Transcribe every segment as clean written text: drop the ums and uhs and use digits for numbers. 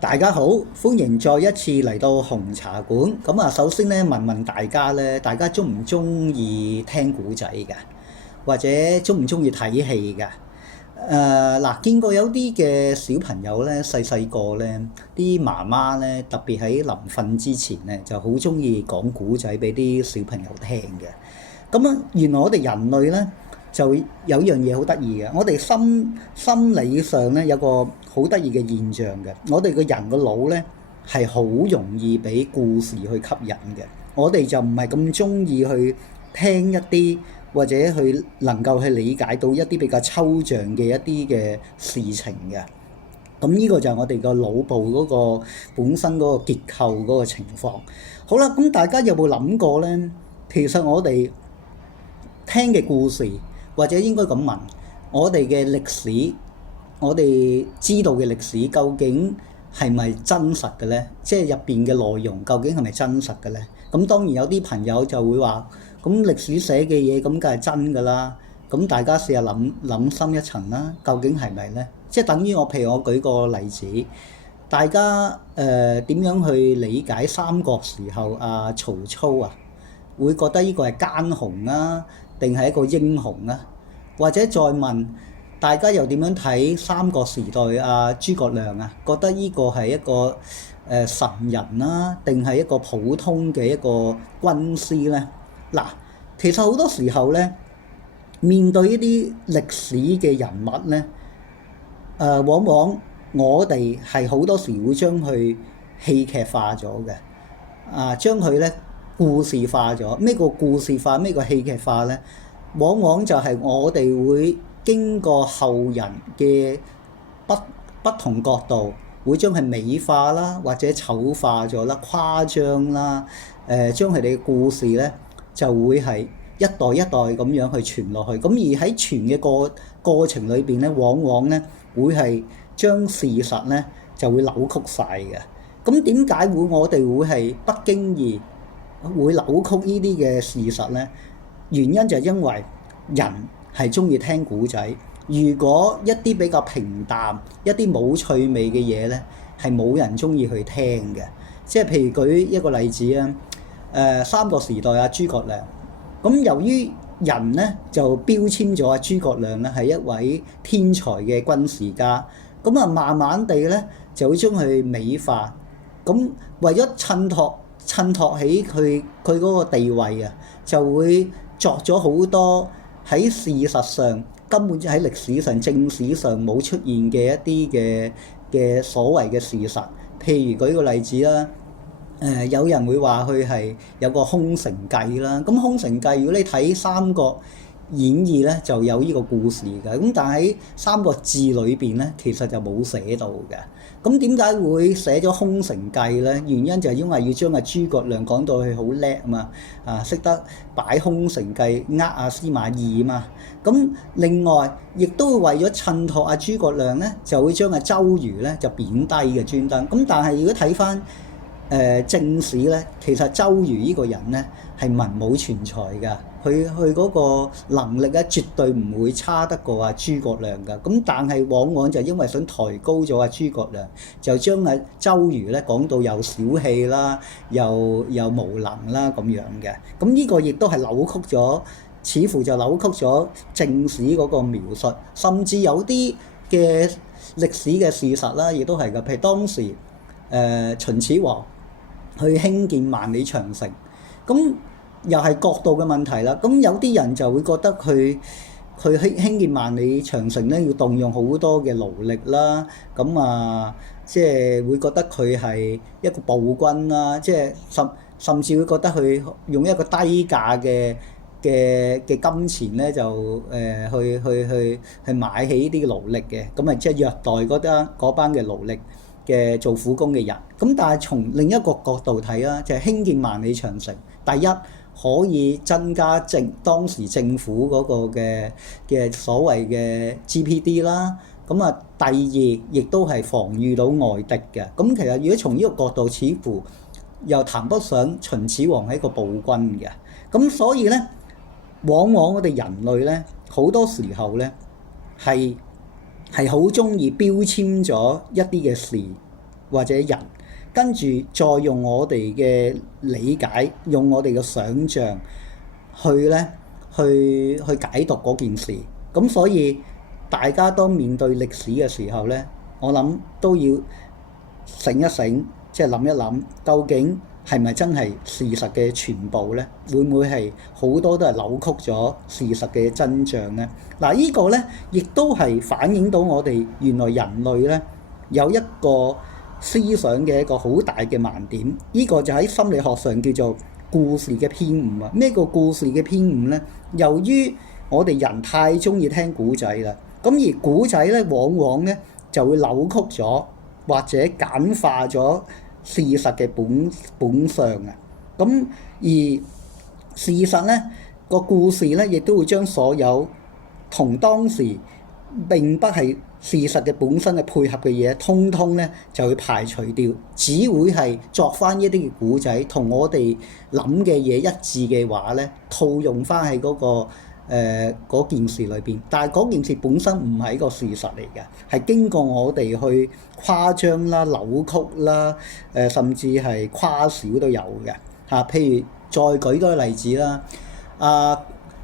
大家好，歡迎再一次嚟到紅茶館。首先咧問問大家咧，大家中唔中意聽古仔嘅，或者中唔中意睇戲嘅？嗱，見過有啲嘅小朋友咧，細細個咧，啲媽媽咧，特別喺臨瞓之前咧，就好中意講古仔俾啲小朋友聽嘅。原來我哋人類咧就有樣嘢好得意嘅，我哋心理上咧有個好得意嘅現象嘅，我哋個人個腦咧係好容易俾故事去吸引嘅，我哋就唔係咁中意去聽一啲或者去能夠去理解到一啲比較抽象嘅一啲嘅事情嘅。呢個就係我哋個腦部嗰個本身嗰個結構嗰個情況。好啦，咁大家有冇諗過咧？其實我哋聽嘅故事，或者應該咁問，我哋嘅歷史，我哋知道嘅歷史究竟係咪真實嘅咧？即係入邊嘅內容究竟係咪真實嘅咧？咁當然有啲朋友就會話，咁歷史寫嘅嘢咁梗係真㗎啦。咁大家試下諗深一層啦，究竟係咪咧？即係等於譬如我舉個例子，大家點樣去理解三國時候曹操啊？會覺得呢個係奸雄啊，定係一個英雄啊？或者再問大家又點樣睇三國時代諸葛亮啊？覺得呢個係一個神人啦，定係一個普通嘅一個軍師咧？嗱，其實好多時候咧，面對呢啲歷史嘅人物咧，往往我哋係好多時會將佢戲劇化咗嘅，將佢咧故事化咗。咩個故事化？咩個戲劇化咧？往往就係我哋會經過後人嘅不同角度，會將佢美化啦，或者醜化咗啦、誇張啦，將佢哋嘅故事咧就會係一代一代咁樣去傳落去。咁而喺傳嘅過程裏邊咧，往往咧會係將事實咧就會扭曲晒嘅。咁點解我哋會係不經意會扭曲呢啲嘅事實咧？原因就係因為人係中意聽古仔。如果一啲比較平淡、一啲冇趣味嘅嘢咧，係冇人中意去聽嘅。即係譬如舉一個例子啊，三國時代諸葛亮。咁由於人咧就標籤咗諸葛亮咧係一位天才嘅軍事家，慢慢地咧就會將佢美化。咁為咗襯托起佢嗰個地位啊，就會作咗好多喺事實上根本就喺歷史上、正史上冇出現嘅一啲嘅所謂嘅事實。譬如舉個例子啦，有人會話佢係有個空城計啦。咁空城計，如果你睇《三國演義》咧，就有呢個故事嘅。咁但係喺《三國志》裏邊咧，其實就冇寫到嘅。咁點解會寫咗空城計咧？原因就係因為要將諸葛亮講到佢好叻啊嘛，識得擺空城計司馬懿啊嘛。咁另外亦都會為咗襯托諸葛亮咧，就會將周瑜咧就貶低嘅專登。咁但係如果睇翻正史咧，其實周瑜呢個人咧係文武全才㗎，佢嗰個能力咧絕對唔會差得過諸葛亮㗎。咁但係往往就因為想抬高咗諸葛亮，就將周瑜咧講到又小氣啦，又無能啦咁樣嘅。咁呢個亦都係扭曲咗，似乎就扭曲咗正史嗰個描述，甚至有啲嘅歷史嘅事實啦，亦都係㗎。譬如當時秦始皇去興建萬里長城，咁又係角度嘅問題啦。咁有啲人就會覺得佢興建萬里長城咧，要動用好多嘅勞力啦。即係會覺得佢係一個暴君啦。即係甚至會覺得佢用一個低價嘅金錢咧，就去買起呢啲勞力嘅。咁即係虐待嗰班嘅勞力嘅做苦工嘅人。咁但係從另一個角度睇啦，就係興建萬里長城，第一可以增加當時政府嗰個嘅所謂嘅 GPD 啦。第二亦都係防禦到外敵嘅。咁其實如果從呢個角度，似乎又談不上秦始皇係一個暴君嘅。咁所以咧，往往我哋人類咧好多時候咧係好中意標籤咗一啲嘅事，或者人，跟住再用我哋嘅理解，用我哋嘅想像去解讀嗰件事。咁所以大家當面對歷史嘅時候咧，我諗都要醒一醒，即係諗一諗，究竟係咪真係事實嘅全部咧？會唔會係好多都係扭曲咗事實嘅真相咧？嗱，呢個咧亦都係反映到我哋原來人類咧有一個思想嘅一個好大嘅盲點。呢個就喺心理學上叫做故事嘅偏誤啊！咩叫故事嘅偏誤咧？由於我哋人太中意聽古仔啦，咁而古仔咧往往咧就會扭曲咗或者簡化咗事實嘅本相啊。咁而事實咧個故事咧亦都會將所有同當時並不係事實嘅本身嘅配合嘅嘢，通通咧就會排除掉，只會係作翻一啲嘅古仔，同我哋諗嘅嘢一致嘅話咧，套用翻喺嗰件事裏邊。但係嗰件事本身唔係一個事實嚟嘅，係經過我哋去誇張啦、扭曲啦、甚至係誇小都有嘅嚇。譬如再舉多個例子啦，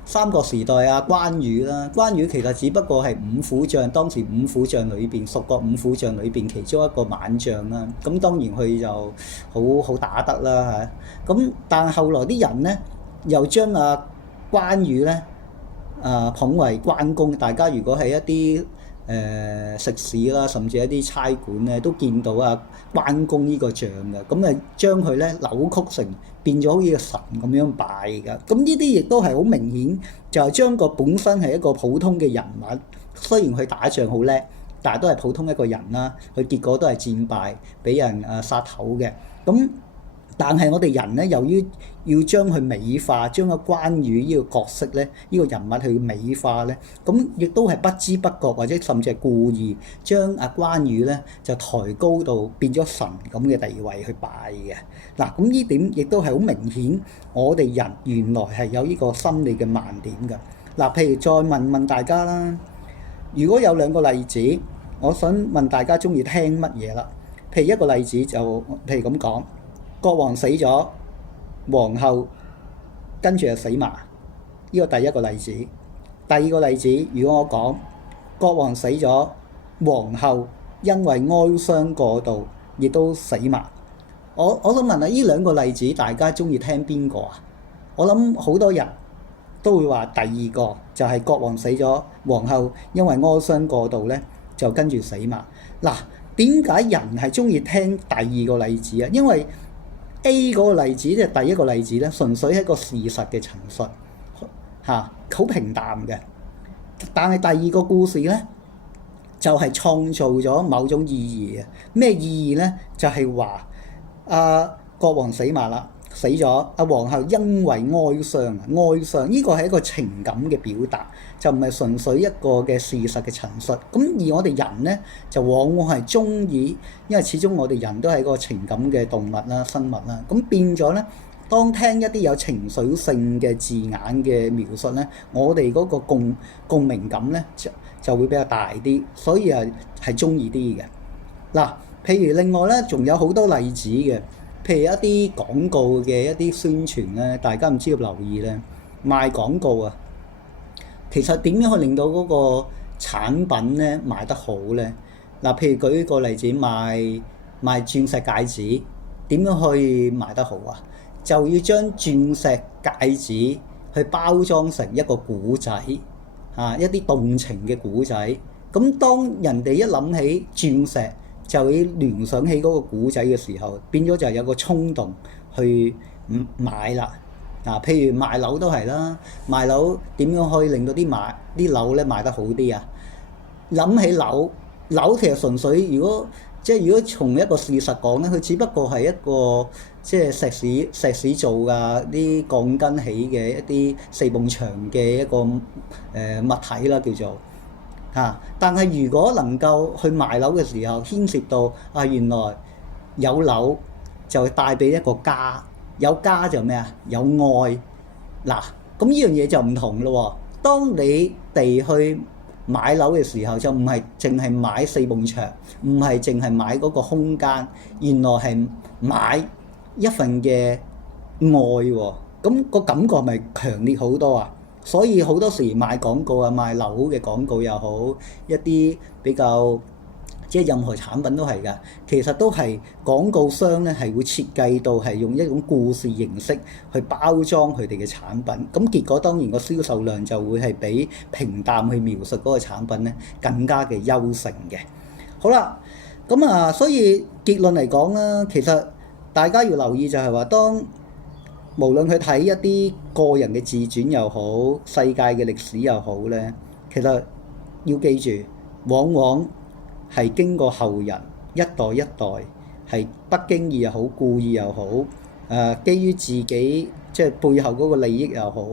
三國時代關羽啦，關羽其實只不過係五虎將，當時五虎將裏邊，蜀國五虎將裏邊其中一個猛將啦。咁當然佢就好打得啦嚇。咁但係後來啲人咧又將關羽咧捧為關公。大家如果係一啲食肆啦，甚至一啲差館咧，都見到關公呢個像嘅。咁將佢咧扭曲成變咗好似個神咁樣拜㗎。咁呢啲亦都係好明顯，就係將個本身係一個普通嘅人物，雖然佢打仗好叻，但係都係普通一個人啦。佢結果都係戰敗，俾人殺頭嘅。咁但係我哋人咧，由於要將佢美化，將關羽呢個角色咧，呢個人物去美化咧，咁亦都係不知不覺或者甚至係故意將關羽咧就抬高到變咗神咁嘅地位去拜嘅。嗱，咁呢點亦都係好明顯，我哋人原來係有呢個心理嘅盲點㗎。嗱，譬如再問問大家啦，如果有兩個例子，我想問大家中意聽乜嘢啦？譬如一個例子就譬如咁講。國王死咗，皇后跟住就死埋，呢個第一個例子。第二個例子，如果我講國王死咗，皇后因為哀傷過度，亦都死埋。我想問下，呢兩個例子大家中意聽邊個啊？我諗好多人都會話第二個，就係國王死咗，皇后因為哀傷過度咧，就跟住死埋。嗱，點解人係中意聽第二個例子啊？因為A 嗰個例子即係第一個例子咧，純粹係一個事實嘅陳述嚇，好平淡嘅。但係第二個故事咧，就係創造咗某種意義嘅。咩意義咧？就係話國王死埋啦，死咗，皇后因為哀傷呢個係一個情感嘅表達，就唔係純粹一個嘅事實嘅陳述。咁而我哋人咧就往往係中意，因為始終我哋人都係一個情感嘅動物啦、生物啦。咁變咗咧，當聽一啲有情緒性嘅字眼嘅描述咧，我哋嗰個共鳴感咧就會比較大啲，所以係中意啲嘅。嗱，譬如另外咧，仲有好多例子嘅。譬如一啲廣告嘅一啲宣傳咧，大家唔知要留意咧，賣廣告啊，其實點樣去令到嗰個產品咧賣得好咧？嗱，譬如舉個例子，賣鑽石戒指，點樣可以賣得好啊？就要將鑽石戒指去包裝成一個古仔一啲動情嘅古仔。咁當人哋一諗起鑽石，就會聯想起嗰個古仔嘅時候，變咗就有個衝動去買啦。譬如賣樓都係啦，賣樓點樣可以令到啲樓咧賣得好啲啊？諗起樓其實純粹如果從一個事實講咧，佢只不過係一個即係石屎做㗎啲鋼筋起嘅一啲四埲牆嘅一個物體啦，叫做。但係如果能夠去賣樓嘅時候，牽涉到原來有樓就帶俾一個家，有家就咩啊？有愛。嗱，咁呢樣嘢就唔同咯喎。當你哋去買樓嘅時候就唔係淨係買四埲牆，唔係淨係買嗰個空間，原來係買一份嘅愛喎。咁個感覺係咪強烈好多啊？所以好多時賣廣告啊，賣樓嘅廣告又好，一啲比較即係任何產品都係㗎，其實都係廣告商咧係會設計到係用一種故事形式去包裝佢哋嘅產品，咁結果當然個銷售量就會係比平淡去描述嗰個產品咧更加嘅優勝嘅。好啦，咁啊，所以結論嚟講啦，其實大家要留意就係話，當無論去睇一啲個人嘅自傳又好，世界嘅歷史又好咧，其實要記住，往往係經過後人一代一代係不經意又好，故意又好，基於自己即係背後嗰個利益又好，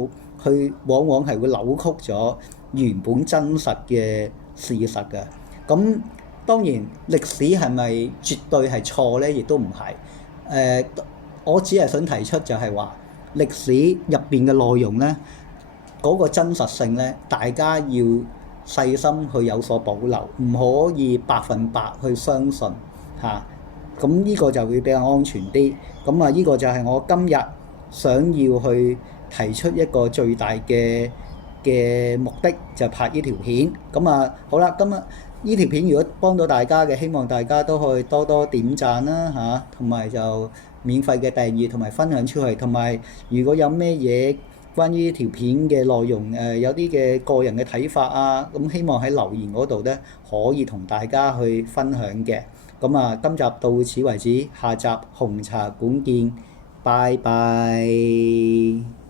佢往往係會扭曲咗原本真實嘅事實嘅。咁當然歷史係咪絕對係錯咧？亦都唔係。我只係想提出就係話歷史入邊嘅內容咧，嗰個真實性咧，大家要細心去有所保留，唔可以100%去相信嚇。咁呢個就會比較安全啲。咁啊，呢個就係我今日想要去提出一個最大嘅目的，就拍呢條片。咁啊，好啦，今日呢條片如果幫到大家嘅，希望大家都可以多多點讚啦嚇，同埋就免費嘅訂閱同埋分享出去。同埋如果有咩嘢關於條片嘅內容，有啲嘅個人嘅睇法啊，咁希望喺留言嗰度咧可以同大家去分享嘅。咁啊，今集到此為止，下集紅茶館見，拜拜。